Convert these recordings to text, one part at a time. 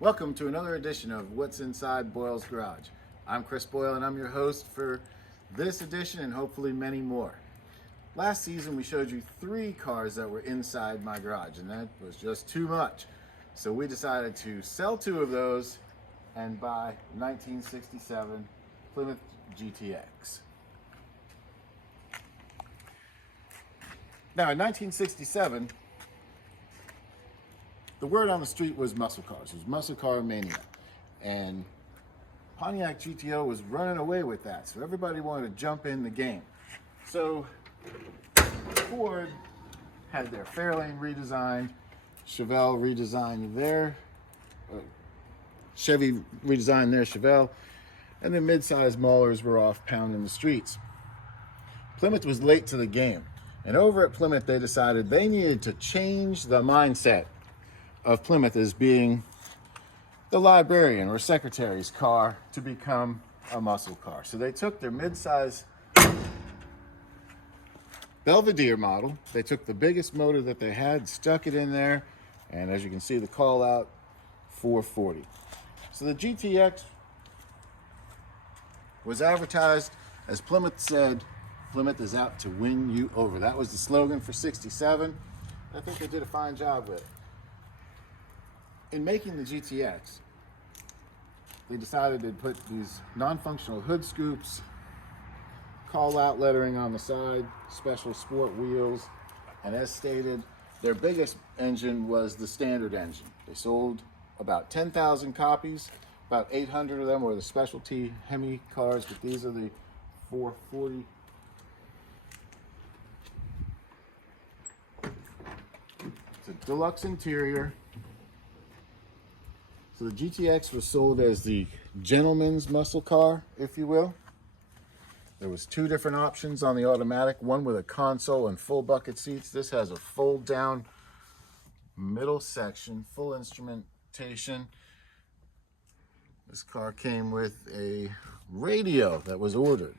Welcome to another edition of What's Inside Boyle's Garage. I'm Chris Boyle and I'm your host for this edition and hopefully many more. Last season we showed you 3 cars that were inside my garage and that was just too much. So we decided to sell 2 of those and buy 1967 Plymouth GTX. Now in 1967, the word on the street was muscle cars. It was muscle car mania. And Pontiac GTO was running away with that. So everybody wanted to jump in the game. So Ford had their Fairlane redesigned, Chevelle redesigned their, Chevy redesigned their Chevelle, and the mid-size maulers were off pounding the streets. Plymouth was late to the game. And over at Plymouth, they decided they needed to change the mindset of Plymouth as being the librarian or secretary's car to become a muscle car. So they took their mid-size Belvedere model, they took the biggest motor that they had, stuck it in there, and as you can see the call out, 440. So the GTX was advertised as Plymouth said, Plymouth is out to win you over. That was the slogan for 67. I think they did a fine job with it. In making the GTX, they decided to put these non-functional hood scoops, call-out lettering on the side, special sport wheels, and as stated, their biggest engine was the standard engine. They sold about 10,000 copies, about 800 of them were the specialty Hemi cars, but these are the 440. It's a deluxe interior. So the GTX was sold as the gentleman's muscle car, if you will. There was 2 different options on the automatic, one with a console and full bucket seats. This has a fold down middle section, full instrumentation. This car came with a radio that was ordered.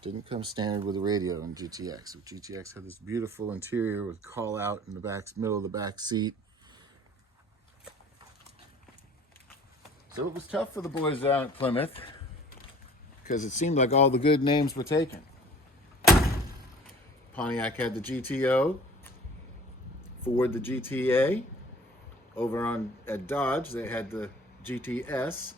Didn't come standard with a radio in GTX. So GTX had this beautiful interior with call out in the back, middle of the back seat. So it was tough for the boys down at Plymouth because it seemed like all the good names were taken. Pontiac had the GTO, Ford the GTA, over at Dodge they had the GTS.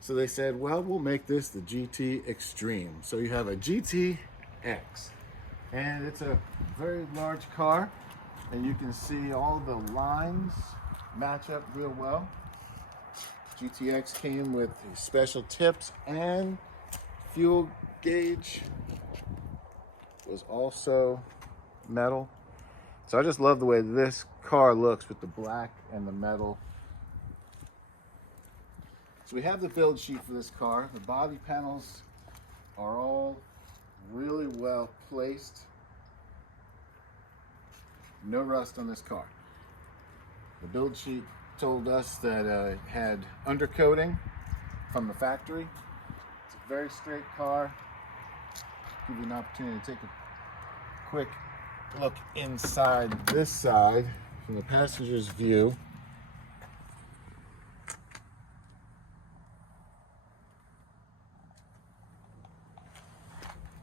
So they said, well, we'll make this the GT Extreme. So you have a GTX, and it's a very large car, and you can see all the lines match up real well. GTX came with special tips and fuel gauge was also metal. So I just love the way this car looks with the black and the metal. So we have the build sheet for this car. The body panels are all really well placed. No rust on this car. The build sheet told us that it had undercoating from the factory. It's a very straight car. Give you an opportunity to take a quick look inside this side from the passenger's view.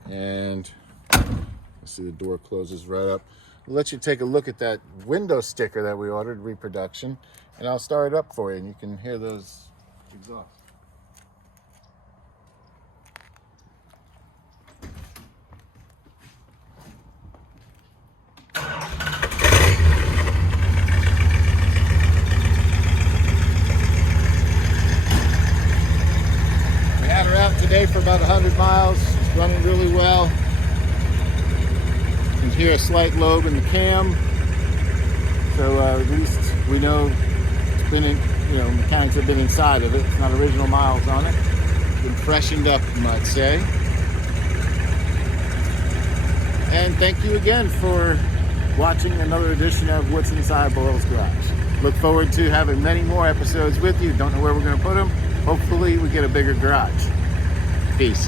And let's see, the door closes right up. We'll let you take a look at that window sticker that we ordered, reproduction, and I'll start it up for you and you can hear those exhausts. We had her out today for about 100 miles. It's running really well. You can hear a slight lobe in the cam. So at least we know it's been in, mechanics have been inside of it. It's not original miles on it. It's been freshened up, you might say. And thank you again for watching another edition of What's Inside Boyle's Garage. Look forward to having many more episodes with you. Don't know where we're going to put them. Hopefully we get a bigger garage. Peace.